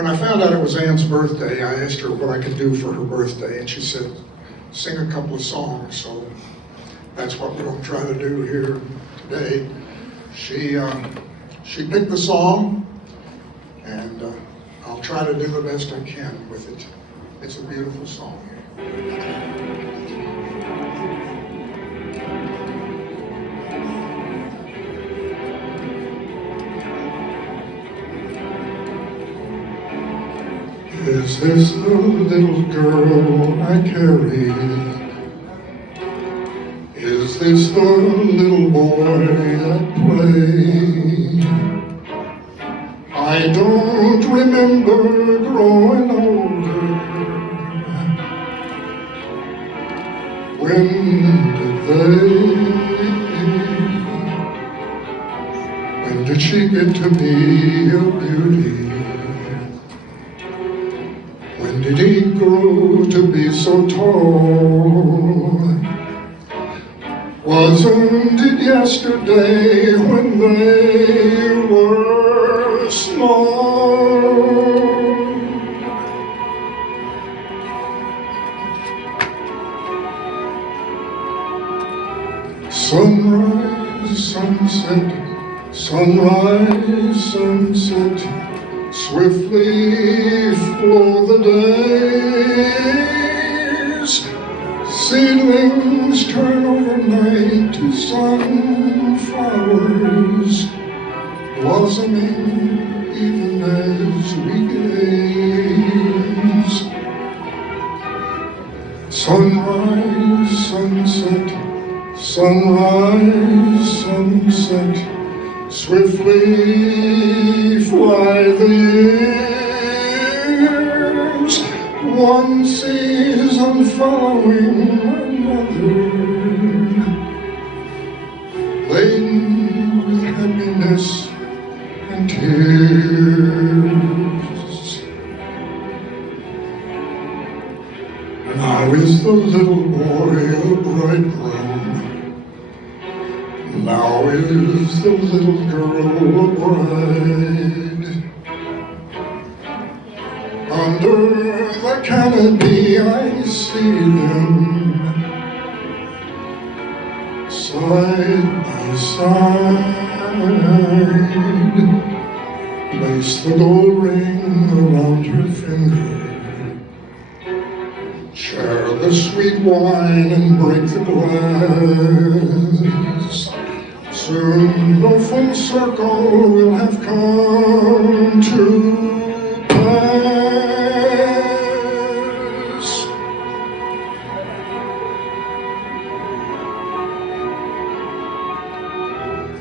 When I found out it was Ann's birthday, I asked her what I could do for her birthday, and she said, sing a couple of songs. So that's what we're going to try to do here today. She picked the song, and I'll try to do the best I can with it. It's a beautiful song. Is this the little girl I carry? Is this the little boy I play? I don't remember growing older. When did she get to be a beauty? When did he grow to be so tall? Wasn't it yesterday when they were small? Sunrise, sunset, sunrise, sunset. Swiftly flow the days. Seedlings turn overnight to sunflowers, blossoming even as we gaze. Sunrise, sunset, sunrise, sunset. Swiftly fly the years, one season following another, laden with happiness and tears. Now is the little boy a bridegroom? Now is the little girl a bride. Under the canopy I see them, side by side. Place the gold ring around her finger. Share the sweet wine and break the glass. Soon the full circle will have come to pass.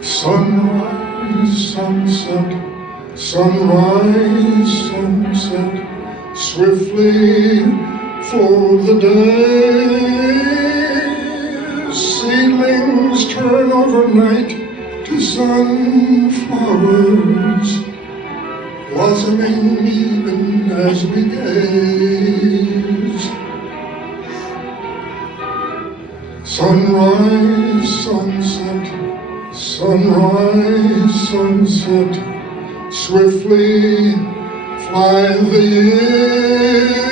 Sunrise, sunset, sunrise, sunset. Swiftly flow the days. Seedlings turn overnight to sunflowers, blossoming even as we gaze. Sunrise, sunset, sunrise, sunset. Swiftly fly the years,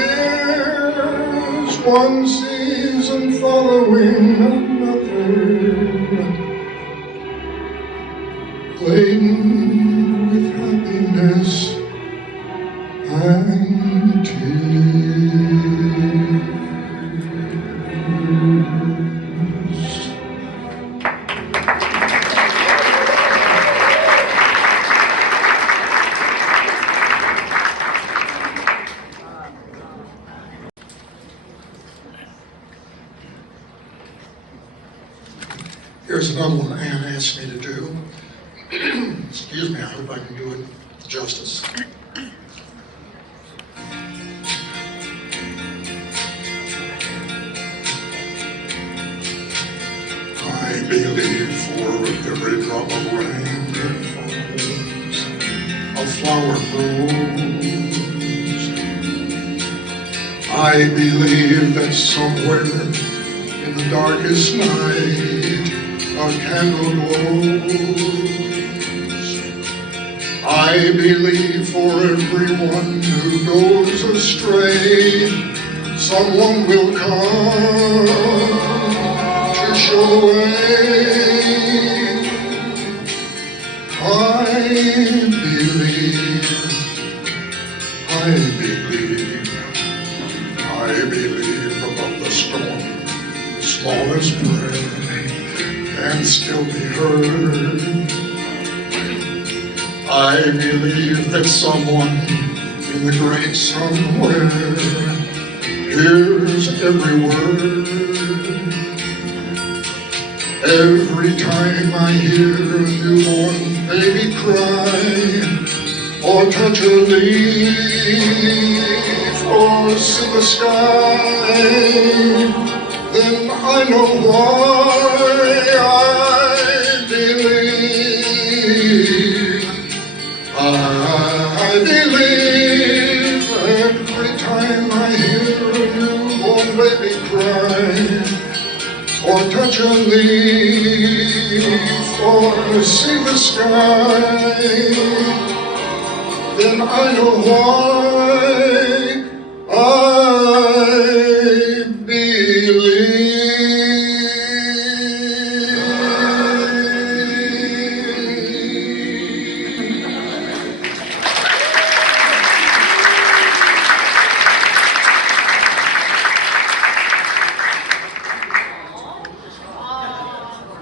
one season following another, laden with happiness and tears. Here's another one Ann asked me to do. Excuse me, I hope I can do it justice. I believe for every drop of rain that falls, a flower grows. I believe that somewhere in the darkest night, a candle glows. I I believe for everyone who goes astray, someone will come to show the way. I believe, I believe, I believe above the storm, the smallest prayer can still be heard. I believe that someone in the great somewhere hears every word. Every time I hear a newborn baby cry, or touch a leaf, or see the sky, then I know why I believe. I believe every time I hear a newborn baby cry, or touch a leaf, or see the sky, then I know why I believe.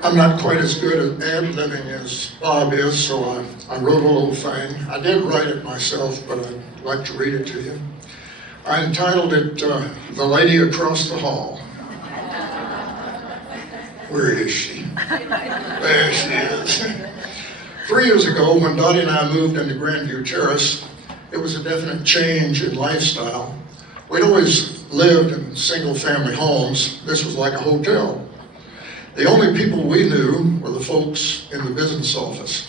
I'm not quite as good at ad-libbing as Bob is, so I wrote a little thing. I did write it myself, but I'd like to read it to you. I entitled it, The Lady Across the Hall. Where is she? There she is. 3 years ago, when Dottie and I moved into Grandview Terrace, it was a definite change in lifestyle. We'd always lived in single-family homes. This was like a hotel. The only people we knew were the folks in the business office.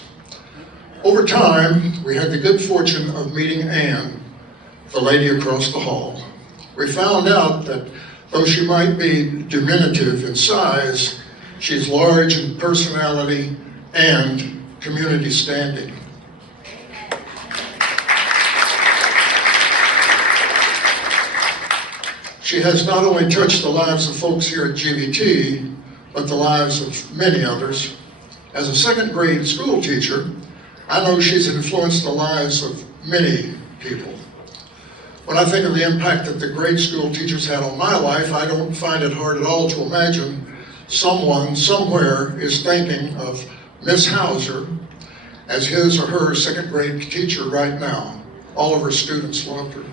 Over time, we had the good fortune of meeting Ann, the lady across the hall. We found out that though she might be diminutive in size, she's large in personality and community standing. She has not only touched the lives of folks here at GVT, but the lives of many others. As a second grade school teacher, I know she's influenced the lives of many people. When I think of the impact that the grade school teachers had on my life, I don't find it hard at all to imagine someone somewhere is thinking of Miss Hauser as his or her second grade teacher right now. All of her students loved her.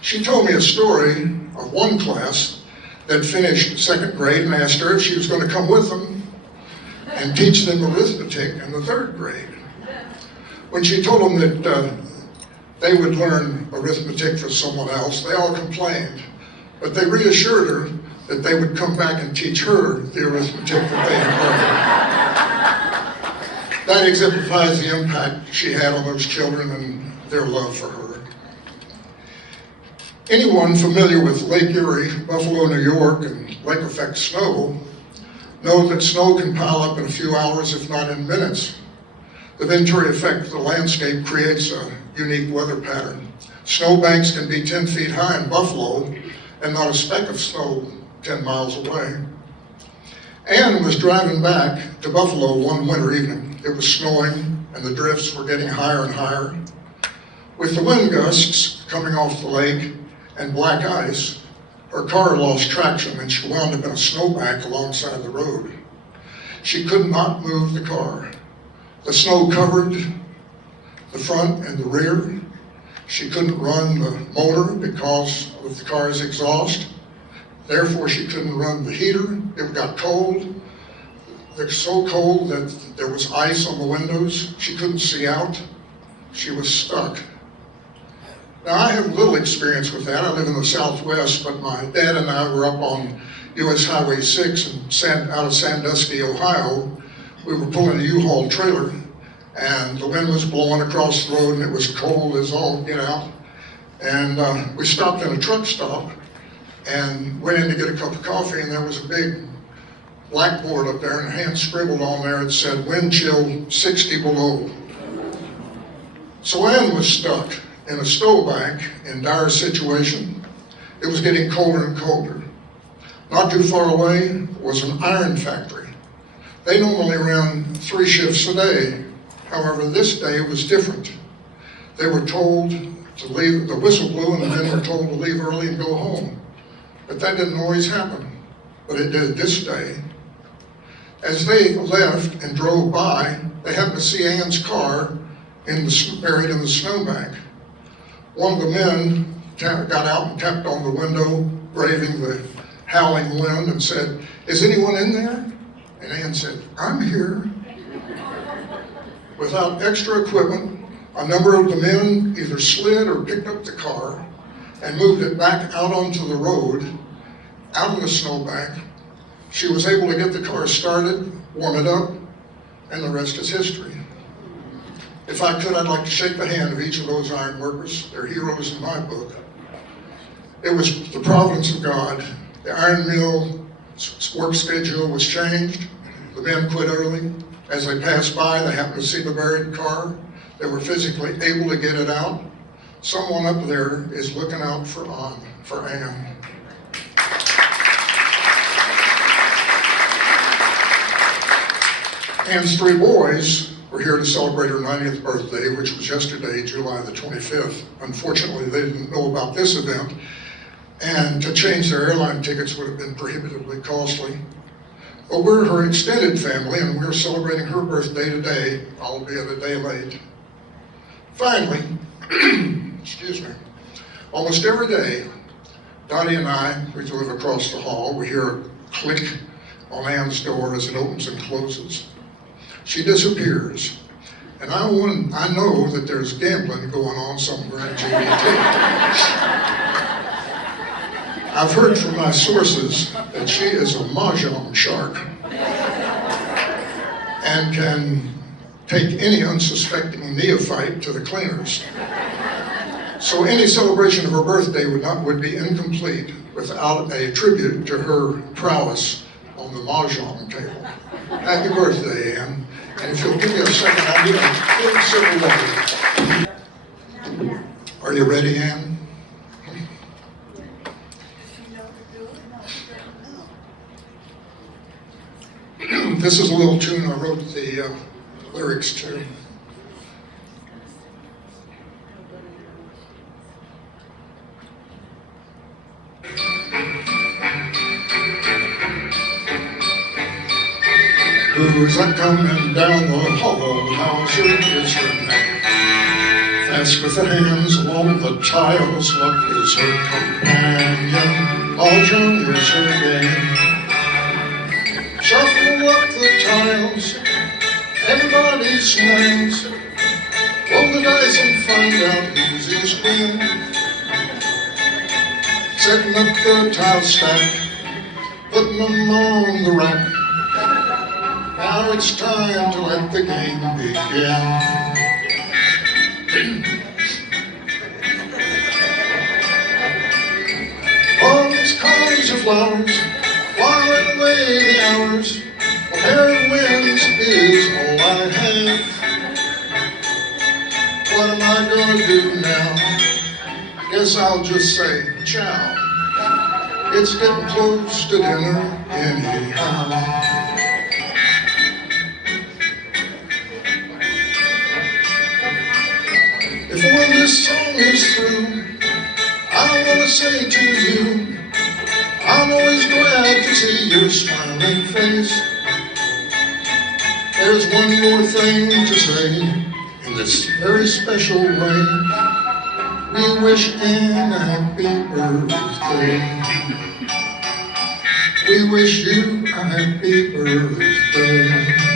She told me a story of one class that finished second grade and asked her if she was going to come with them and teach them arithmetic in the third grade. When she told them that they would learn arithmetic for someone else, they all complained, but they reassured her that they would come back and teach her the arithmetic that they had learned. That exemplifies the impact she had on those children and their love for her. Anyone familiar with Lake Erie, Buffalo, New York, and lake effect snow know that snow can pile up in a few hours, if not in minutes. The Venturi effect of the landscape creates a unique weather pattern. Snow banks can be 10 feet high in Buffalo and not a speck of snow 10 miles away. Ann was driving back to Buffalo one winter evening. It was snowing and the drifts were getting higher and higher. With the wind gusts coming off the lake and black ice, her car lost traction and she wound up in a snowbank alongside the road. She could not move the car. The snow covered the front and the rear. She couldn't run the motor because of the car's exhaust. Therefore, she couldn't run the heater. It got cold. It was so cold that there was ice on the windows. She couldn't see out. She was stuck. Now, I have little experience with that. I live in the Southwest, but my dad and I were up on US Highway 6 out of Sandusky, Ohio. We were pulling a U-Haul trailer, and the wind was blowing across the road, and it was cold as all get out. And we stopped in a truck stop and went in to get a cup of coffee, and there was a big blackboard up there, and a hand scribbled on there. It said, "Wind chill 60 below." So Ann was stuck in a snowbank in dire situation. It was getting colder and colder. Not too far away was an iron factory. They normally ran 3 shifts a day. However, this day was different. They were told to leave, the whistle blew, and the men were told to leave early and go home. But that didn't always happen, but it did this day. As they left and drove by, they happened to see Ann's car buried in the snowbank. One of the men got out and tapped on the window, braving the howling wind, and said, "Is anyone in there?" And Ann said, "I'm here." Without extra equipment, a number of the men either slid or picked up the car and moved it back out onto the road, out of the snowbank. She was able to get the car started, warm it up, and the rest is history. If I could, I'd like to shake the hand of each of those iron workers. They're heroes in my book. It was the providence of God. The iron mill work schedule was changed. The men quit early. As they passed by, they happened to see the buried car. They were physically able to get it out. Someone up there is looking out for Ann. Ann's 3 boys were here to celebrate her 90th birthday, which was yesterday, July the 25th. Unfortunately, they didn't know about this event, and to change their airline tickets would have been prohibitively costly. But we're her extended family, and we're celebrating her birthday today, albeit a day late. Finally, excuse me, almost every day, Dottie and I, we live across the hall, we hear a click on Ann's door as it opens and closes. She disappears, and I know that there's gambling going on somewhere in GBT. I've heard from my sources that she is a mahjong shark and can take any unsuspecting neophyte to the cleaners. So any celebration of her birthday would be incomplete without a tribute to her prowess on the mahjong table. Happy birthday, Ann. And if you'll give me a second, I'll do a quick sip of water. Are you ready, Ann? This is a little tune I wrote the lyrics to. Who's a-coming down the hall? Hauser is her name. Fast with the hands along the tiles. Luck is her companion. Mahjong is her game. Shuffle up the tiles. Everybody swings. Roll the dice and find out who's his queen. Setting up the tile stack. Putting them on the rack. Now it's time to let the game begin. All these colors of flowers, while away the hours, a pair of wings is all I have. What am I gonna do now? Guess I'll just say ciao. It's getting close to dinner anyhow. Before this song is through, I want to say to you, I'm always glad to see your smiling face. There's one more thing to say in this very special way. We wish Ann a happy birthday. We wish you a happy birthday.